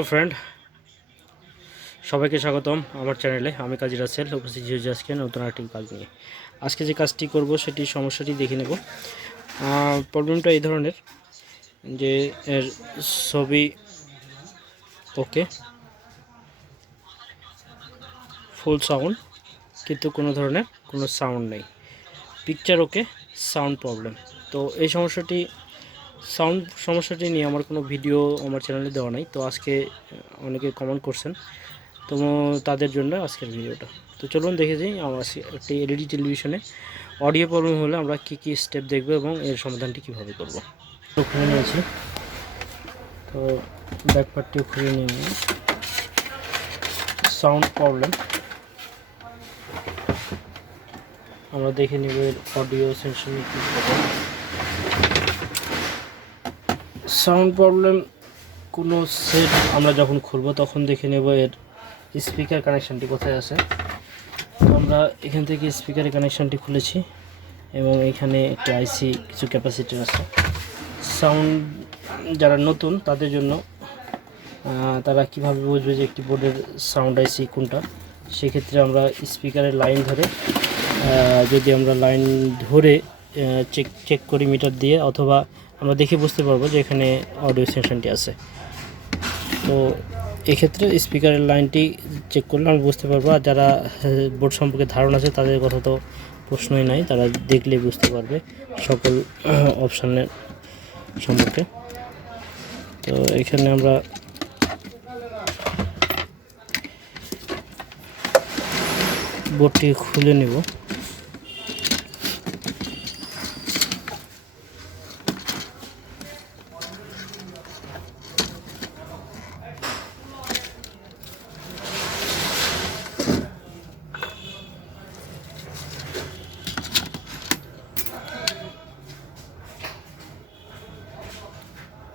Hello friend, সবাইকে স্বাগতম আমার চ্যানেলে। আমি কাজী রাসেল উপস্থিত হয়েছি আজকে নতুন একটি কাজ নিয়ে। আজকে যে কাজটি করব সেটি সমস্যাটি দেখে নেব। প্রবলেমটা এই ধরনের যে এর ছবি ওকে, ফুল সাউন্ড, কিন্তু কোনো ধরনের কোনো সাউন্ড নেই। পিকচার ওকে, সাউন্ড প্রবলেম। তো এই সমস্যাটি নিয়ে আমার কোনো ভিডিও আমার চ্যানেলে দেওয়া নাই। তো আজকে অনেকে কমেন্ট করছেন, তো তাদের জন্য আজকের ভিডিওটা। তো চলুন দেখে যাই আমার একটি এলইডি টেলিভিশনে অডিও প্রবলেম হলে আমরা কী স্টেপ দেখব এবং এর সমাধানটি কীভাবে করব। তো খুলে নিয়েছি, তো ব্যাক পার্টটিও খুলে নিয়ে সাউন্ড প্রবলেম আমরা দেখে নেব এর অডিও সেকশনে কী প্রবলেম। সাউন্ড প্রবলেম কোনো সেট আমরা যখন খুলব তখন দেখে নেব এর স্পিকার কানেকশানটি কোথায় আছে। তো আমরা এখান থেকে স্পিকারের কানেকশানটি খুলেছি এবং এখানে একটি আইসি, কিছু ক্যাপাসিটি আছে। সাউন্ড যারা নতুন তাদের জন্য তারা কিভাবে বুঝবে যে একটি বোর্ডের সাউন্ড আইসি কোনটা, সেক্ষেত্রে আমরা স্পিকারের লাইন ধরে যদি আমরা লাইন ধরে চেক করি মিটার দিয়ে, অথবা আমরা দেখে বুঝতে পারবো যে এখানে অডিও সেকশনটি আছে। তো এক্ষেত্রে স্পিকারের লাইনটি চেক করলে আমরা বুঝতে পারবো। আর যারা বোর্ড সম্পর্কে ধারণা আছে তাদের কথা তো প্রশ্নই নাই, তারা দেখলে বুঝতে পারবে সকল অপশানের সম্পর্কে। তো এখানে আমরা বোর্ডটি খুলে নেব।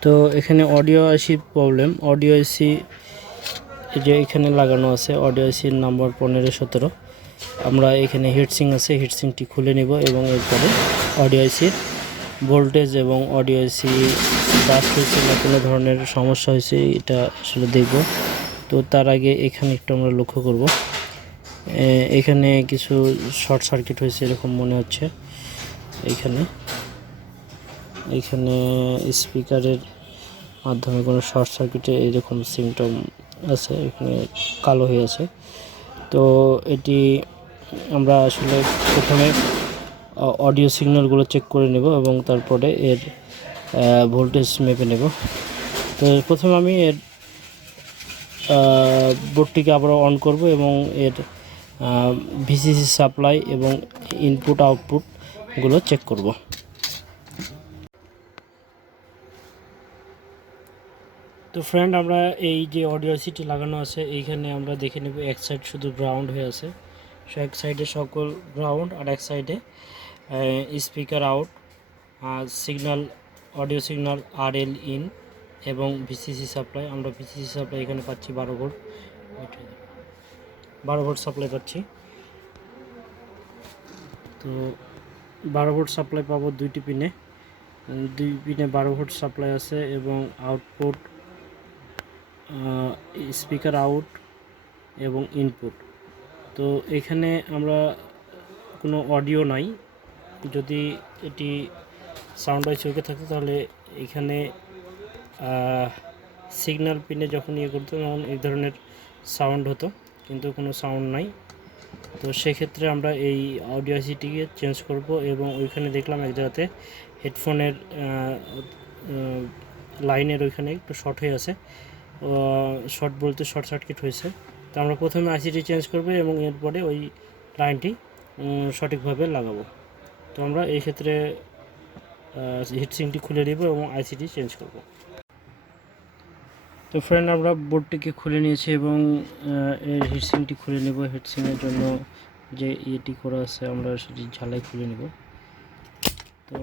তো এখানে অডিও আইসি প্রবলেম, অডিও আইসি যে এখানে লাগানো আছে, অডিও আইসির নাম্বার 15-17। আমরা এখানে হিটসিং আছে, হিটসিংটি খুলে নেব এবং এরপরে অডিও আইসির ভোল্টেজ এবং অডিও আইসি বাস্ট হয়েছে না কোনো ধরনের সমস্যা হয়েছে এটা আসলে দেখব। তো তার আগে এখানে একটু আমরা লক্ষ্য করব, এখানে কিছু শর্ট সার্কিট হয়েছে এরকম মনে হচ্ছে। এখানে স্পিকারের মাধ্যমে কোনো শর্ট সার্কিটে এরকম সিমটম আছে, এখানে কালো হয়ে আছে। তো এটি আমরা আসলে প্রথমে অডিও সিগন্যালগুলো চেক করে নেব এবং তারপরে এর ভোল্টেজ মেপে নেব। তো প্রথমে আমি এর বোর্ডটিকে আবার অন করব এবং এর ভিসিসি সাপ্লাই এবং ইনপুট আউটপুটগুলো চেক করব। তো ফ্রেন্ড, আমরা এই যে অডিও আইসিটি লাগানো আছে এইখানে আমরা দেখে নেব এক সাইড শুধু গ্রাউন্ড হয়ে আছে, এক সাইডে সকল গ্রাউন্ড আর এক সাইডে speaker out, signal, audio signal RL in এবং ভিসিসি সাপ্লাই। আমরা ভিসিসি সাপ্লাই এখানে পাচ্ছি 12 ভোল্ট সাপ্লাই পাচ্ছি। তো 12 ভোল্ট সাপ্লাই পাবো দুই পিনে 12 ভোল্ট সাপ্লাই আছে এবং আউটপুট স্পিকার আউট এবং ইনপুট। তো এখানে আমরা কোনো অডিও নাই, যদি এটি সাউন্ড আইসি ওকে থাকতো তাহলে এখানে সিগন্যাল পিনে যখন করতো তখন এই ধরনের সাউন্ড হতো, কিন্তু কোনো সাউন্ড নাই। তো সেক্ষেত্রে আমরা এই অডিও আইসিটিকে চেঞ্জ করব এবং ওইখানে দেখলাম এক জায়গাতে হেডফোনের লাইনের ওইখানে একটু শর্ট হয়ে আছে, শর্ট বলতে শর্ট সার্কিট হয়েছে। তো আমরা প্রথমে আইসিটি চেঞ্জ করব এবং এরপরে ওই লাইনটি সঠিকভাবে লাগাবো। তো আমরা এই ক্ষেত্রে হিটসিংটি খুলে নেব এবং আইসিটি চেঞ্জ করব। তো ফ্রেন্ড, আমরা বোর্ডটিকে খুলে নিয়েছি এবং এর হিটসিংটি খুলে নেব। হিটসিংয়ের জন্য যে ইয়েটি করা আছে আমরা সেটি ঝালাই খুলে নেব। তো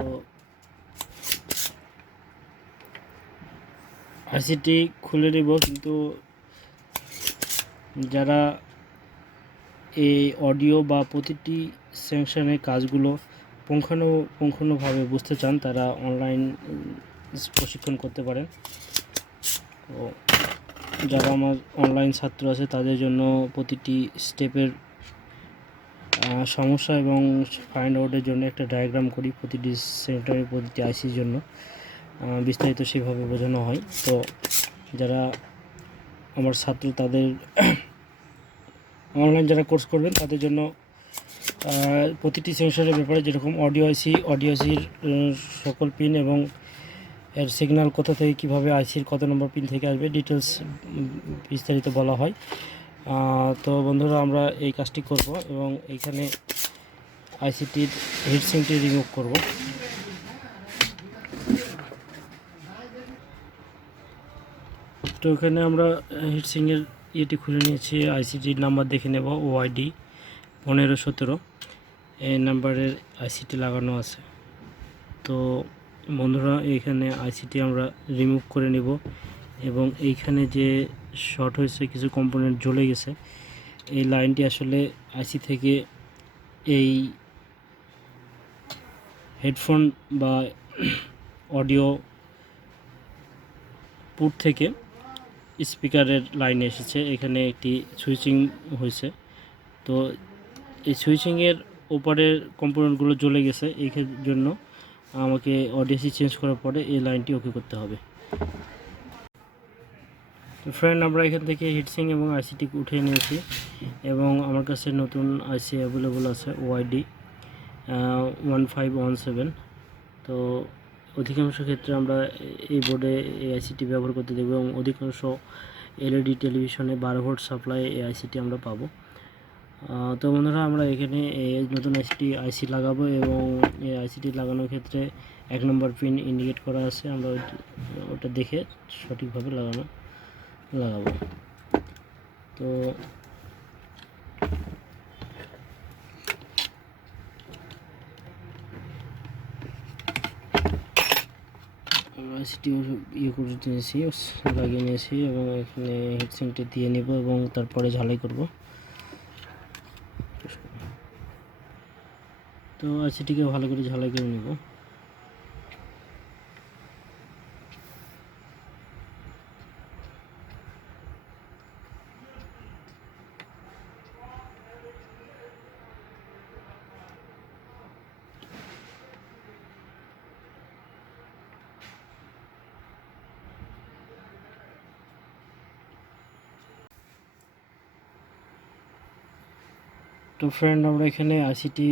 আইসিটি খুলে নেব, কিন্তু যারা এই অডিও বা প্রতিটি সেকশনের কাজগুলো পুঙ্খানুপুঙ্খভাবে বুঝতে চান তারা অনলাইন প্রশিক্ষণ করতে পারেন। তো যারা আমার অনলাইন ছাত্র আছে তাদের জন্য প্রতিটি স্টেপের সমস্যা এবং ফাইন্ড আউটের জন্য একটা ডায়াগ্রাম করি প্রতিটি সেন্টারের প্রতিটি আইসির জন্য, বিস্তারিত সেভাবে বোঝানো হয়। তো যারা আমার ছাত্র তাদের অনলাইন যারা কোর্স করবেন তাদের জন্য প্রতিটি সেন্সরের ব্যাপারে, যেরকম অডিও আইসির সকল পিন এবং এর সিগন্যাল কোথা থেকে কীভাবে আইসির কত নম্বর পিন থেকে আসবে ডিটেলস বিস্তারিত বলা হয়। তো বন্ধুরা আমরা এই কাজটি করব এবং এইখানে আইসিটির হিটসিংটি রিমুভ করব। তো এখানে আমরা হিটসিংয়ের ইয়েটি খুলে নিয়েছি, আইসিটির নাম্বার দেখে নেব ওআইডি 1517 এই নাম্বারের আইসিটি লাগানো আছে। তো বন্ধুরা এইখানে আইসিটি আমরা রিমুভ করে নেব এবং এইখানে যে শর্ট হয়েছে কিছু কম্পোনেন্ট জ্বলে গেছে, এই লাইনটি আসলে আইসি থেকে এই হেডফোন বা অডিও পুট থেকে স্পিকারের লাইনে এসেছে। এখানে একটি সুইচিং হয়েছে, তো এই সুইচিংয়ের ওপারের কম্পোনেন্টগুলো জ্বলে গেছে, এই জন্য আমাকে অডিওসি চেঞ্জ করার পরে এই লাইনটি ওকে করতে হবে। তো ফ্রেন্ড আমরা এখান থেকে হিটসিং এবং আইসিটি উঠিয়ে নিয়েছি এবং আমার কাছে নতুন আইসি অ্যাভেলেবল আছে ওআইডি 1517। তো অধিকাংশ ক্ষেত্রে আমরা এই বোর্ডে এই আইসিটি ব্যবহার করতে দেখব এবং অধিকাংশ এলইডি টেলিভিশনে 12 ভোল্ট সাপ্লাই এই আইসিটি আমরা পাবো। তো বন্ধুরা আমরা এখানে এই নতুন আইসি লাগাবো এবং এই আইসিটি লাগানোর ক্ষেত্রে 1 নম্বর পিন ইন্ডিকেট করা আছে, আমরা ওটা দেখে সঠিকভাবে লাগাবো। তো আইসিটি করে নিয়েছি, লাগিয়ে নিয়েছি এবং এখানে হিটসিংটি দিয়ে নেব এবং তারপরে ঝালাই করব। তো আইসিটিকে ভালো করে ঝালাই করে নেব। তো ফ্রেন্ড আমরা এখানে আইসিটি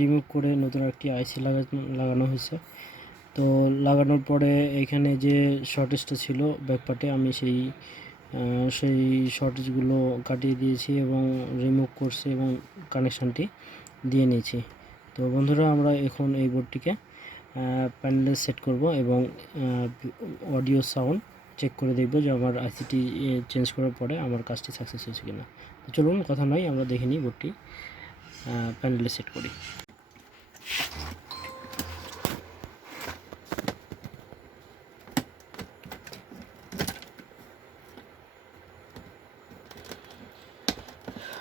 রিমুভ করে নতুন একটি আইসি লাগানো হয়েছে। তো লাগানোর পরে এখানে যে শর্টেজটা ছিল ব্যাকপার্টে আমি সেই শর্টেজগুলো কাটিয়ে দিয়েছি এবং রিমুভ করছি এবং কানেকশানটি দিয়ে নিয়েছি। তো বন্ধুরা আমরা এখন এই বোর্ডটিকে প্যানেলে সেট করব এবং অডিও সাউন্ড চেক করে দেখব যে আমার আইসিটি চেঞ্জ করার পরে আমার কাজটি সাকসেস হয়েছে কিনা। তো চলুন কথা নয়, আমরা দেখে নিই বোর্ডটি প্যানেলে সেট করি।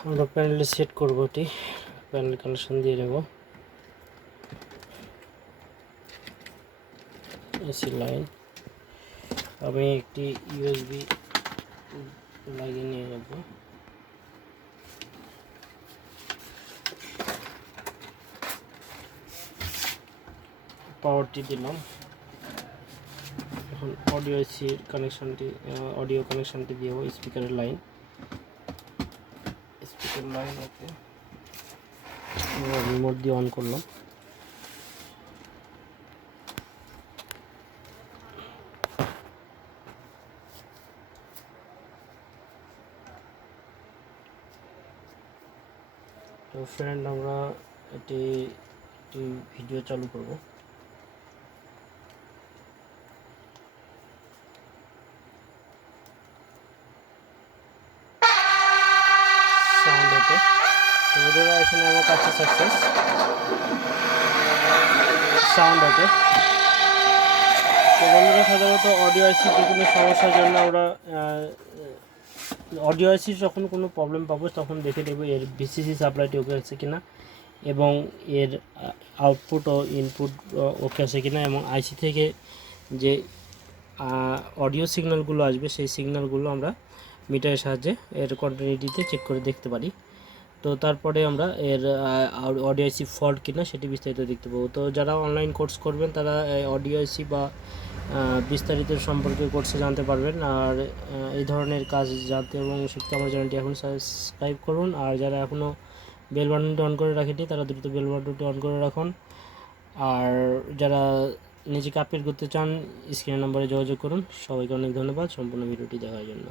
আমরা প্যানেলে সেট করব, এটি প্যানেল কানেকশন দিয়ে নেব। এসি লাইন আমি একটি ইউএসবি লাগিয়ে নিয়ে যাব। পাওয়ারটি দিলাম। এখন অডিও আইসির অডিও কানেকশনটি দিয়ে স্পিকারের লাইন ওকে রিমোট দিয়ে অন করলাম। তো ফ্রেন্ড আমরা একটি ভিডিও চালু করব। সাউন্ড ওকে। তো বন্ধুরা এখানে আমার কাছে সাকসেস, সাউন্ড ওকে। তো বন্ধুরা সাধারণত অডিও আইসি যে কোনো সমস্যার জন্য আমরা অডিও আইসির যখন কোনো প্রবলেম পাবো তখন দেখে নেব এর ভিসিসি সাপ্লাইটি ওকে আছে কিনা এবং এর আউটপুট ও ইনপুট ওকে আছে কিনা এবং আইসি থেকে যে অডিও সিগন্যালগুলো আসবে সেই সিগন্যালগুলো আমরা মিটারের সাহায্যে এর কন্টিনিউটিতে চেক করে দেখতে পারি। তো তারপরে আমরা এর অডিও আইসি ফল্ট কিনা সেটি বিস্তারিত দেখতে পাবো। তো যারা অনলাইন কোর্স করবেন তারা অডিও আইসি বা বিস্তারিত সম্পর্কে কোর্সে জানতে পারবেন। আর এই ধরনের কাজ জানতে এবং শিখতে আমার চ্যানেলটি এখন সাবস্ক্রাইব করুন। আর যারা এখনও বেল বাটনটি অন করে রাখেনি তারা দ্রুত বেল বাটনটি অন করে রাখুন। আর যারা নিজেকে আপডেট করতে চান স্ক্রিনের নম্বরে যোগাযোগ করুন। সবাইকে অনেক ধন্যবাদ সম্পূর্ণ ভিডিওটি দেখার জন্য।